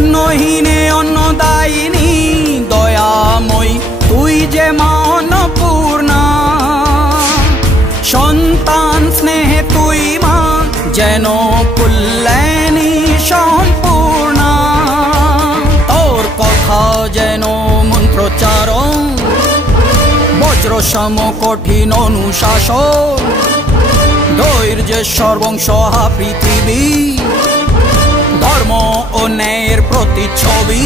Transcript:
অন্নহীনে অন্নদায়িনী দয়াময়ী তুই যে মা অন্নপূর্ণা। সন্তান স্নেহে তুই মা যেন কল্যাণী সম্পূর্ণা। তোর কথা যেন মন্ত্রোচ্চারণ, বজ্র সম কঠিন অনুশাসন, ধৈর্যেশ্বর বংশহা পৃথিবী, ধর্ম ও ন্যায়ের প্রতিচ্ছবি।